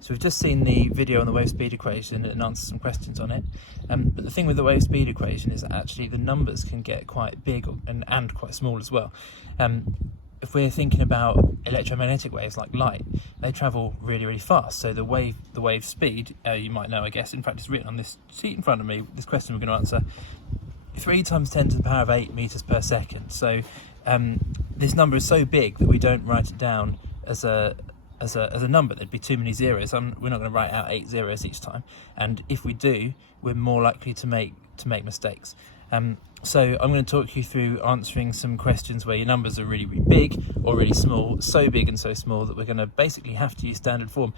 So we've just seen the video on the wave speed equation and answered some questions on it. But the thing with the wave speed equation is that actually the numbers can get quite big and quite small as well. If we're thinking about electromagnetic waves like light, they travel really, really fast. So the wave speed, you might know, I guess, in fact it's written on this sheet in front of me, this question we're going to answer, 3 times 10 to the power of 8 meters per second. So this number is so big that we don't write it down as a number. There'd be too many zeros. We're not going to write out 8 zeros each time, and if we do, we're more likely to make mistakes. So I'm going to talk you through answering some questions where your numbers are really, really big or really small, so big and so small that we're going to basically have to use standard form.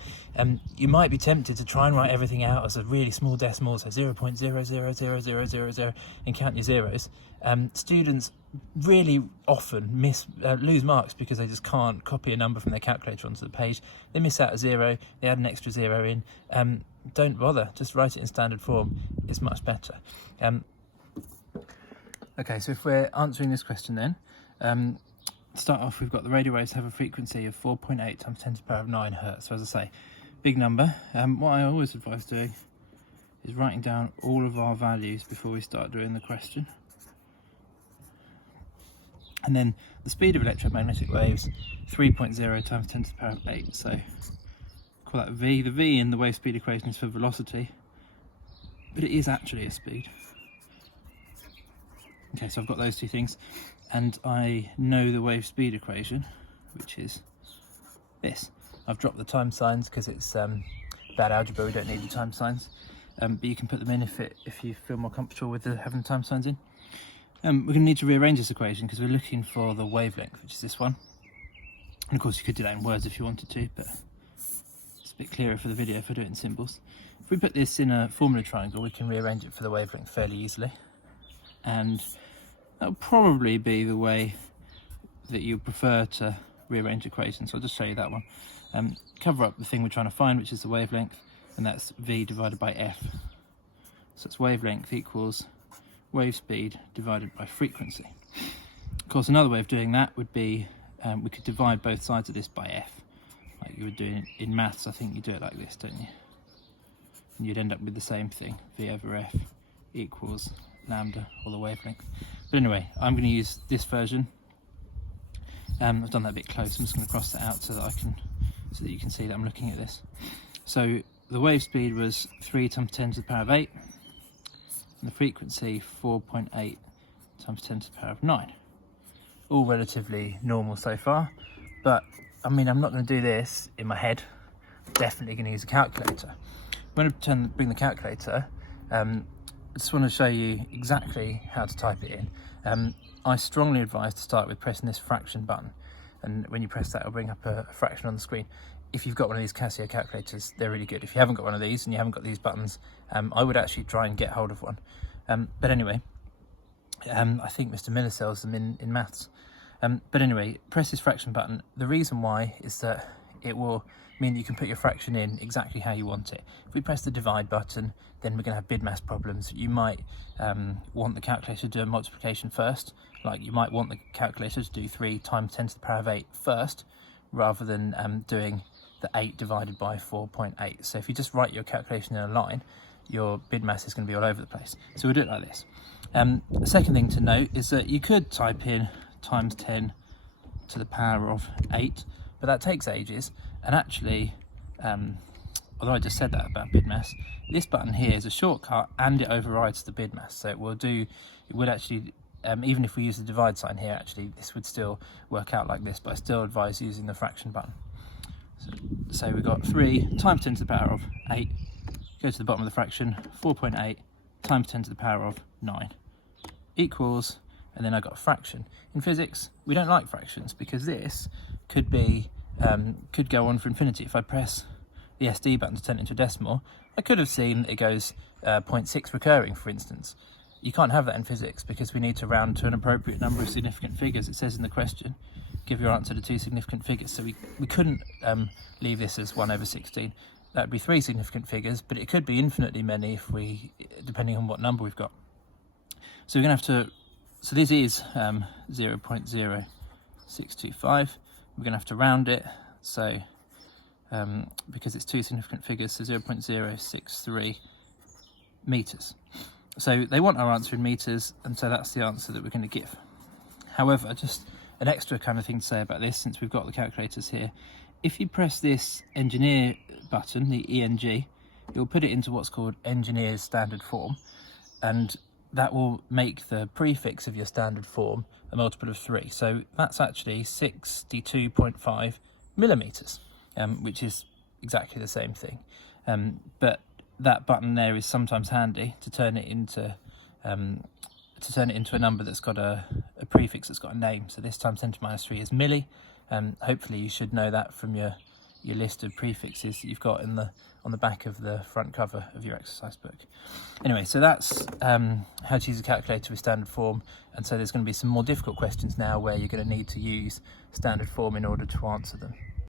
You might be tempted to try and write everything out as a really small decimal, so 0.000000, and count your zeros. Students really often lose marks because they just can't copy a number from their calculator onto the page. They miss out a zero, they add an extra zero in. Don't bother, just write it in standard form. It's much better. Okay, so if we're answering this question then, to start off, we've got the radio waves have a frequency of 4.8 times 10 to the power of 9 hertz. So as I say, big number. What I always advise doing is writing down all of our values before we start doing the question. And then the speed of electromagnetic waves, 3.0 times 10 to the power of 8. So call that v. The v in the wave speed equation is for velocity, but it is actually a speed. Okay, so I've got those two things, and I know the wave speed equation, which is this. I've dropped the time signs because it's bad algebra, we don't need the time signs, but you can put them in if you feel more comfortable with having the time signs in. We're going to need to rearrange this equation because we're looking for the wavelength, which is this one. And of course you could do that in words if you wanted to, but it's a bit clearer for the video if I do it in symbols. If we put this in a formula triangle, we can rearrange it for the wavelength fairly easily. And that'll probably be the way that you prefer to rearrange equations. So I'll just show you that one. Cover up the thing we're trying to find, which is the wavelength, and that's v divided by f. So it's wavelength equals wave speed divided by frequency. Of course, another way of doing that would be we could divide both sides of this by f, like you would do in maths. I think you do it like this, don't you? And you'd end up with the same thing, v over f equals lambda, or the wavelength. But anyway, I'm going to use this version. I've done that a bit close. I'm just going to cross that out so that you can see that I'm looking at this. So the wave speed was 3 times 10 to the power of 8, and the frequency 4.8 times 10 to the power of 9. All relatively normal so far, but I mean, I'm not going to do this in my head. I'm definitely going to use a calculator. I'm going to bring the calculator. I just want to show you exactly how to type it in. I strongly advise to start with pressing this fraction button, and when you press that, it'll bring up a fraction on the screen. If you've got one of these Casio calculators, they're really good. If you haven't got one of these and you haven't got these buttons, I would actually try and get hold of one. But anyway, I think Mr. Miller sells them in maths. But anyway, press this fraction button. The reason why is that it will mean you can put your fraction in exactly how you want it. If we press the divide button, then we're going to have BIDMAS problems. You might want the calculator to do a multiplication first, like you might want the calculator to do 3 times 10 to the power of 8 first, rather than doing the 8 divided by 4.8. So if you just write your calculation in a line, your BIDMAS is going to be all over the place. So we'll do it like this. The second thing to note is that you could type in times 10 to the power of 8, but that takes ages, and actually, although I just said that about BIDMAS, this button here is a shortcut and it overrides the BIDMAS. So it would actually, even if we use the divide sign here, actually this would still work out like this, but I still advise using the fraction button. So we've got 3 times 10 to the power of 8, go to the bottom of the fraction, 4.8 times 10 to the power of 9 equals, and then I got a fraction. In physics, we don't like fractions because this could go on for infinity. If I press the SD button to turn it into a decimal, I could have seen it goes 0.6 recurring, for instance. You can't have that in physics because we need to round to an appropriate number of significant figures. It says in the question, give your answer to 2 significant figures. So we couldn't leave this as 1 over 16. That would be 3 significant figures, but it could be infinitely many depending on what number we've got. So we're going to have to, so this is 0.0625. We're going to have to round it. So because it's two significant figures, so 0.063 meters. So they want our answer in meters, and so that's the answer that we're going to give. However, just an extra kind of thing to say about this, since we've got the calculators here, if you press this engineer button, the ENG, you'll put it into what's called engineer's standard form, and that will make the prefix of your standard form a multiple of 3. So that's actually 62.5 millimeters, which is exactly the same thing. But that button there is sometimes handy to turn it into a number that's got a prefix that's got a name. So this time 10 to minus 3 is milli. Hopefully you should know that from your list of prefixes that you've got on the back of the front cover of your exercise book. Anyway, so that's how to use a calculator with standard form, and so there's going to be some more difficult questions now where you're going to need to use standard form in order to answer them.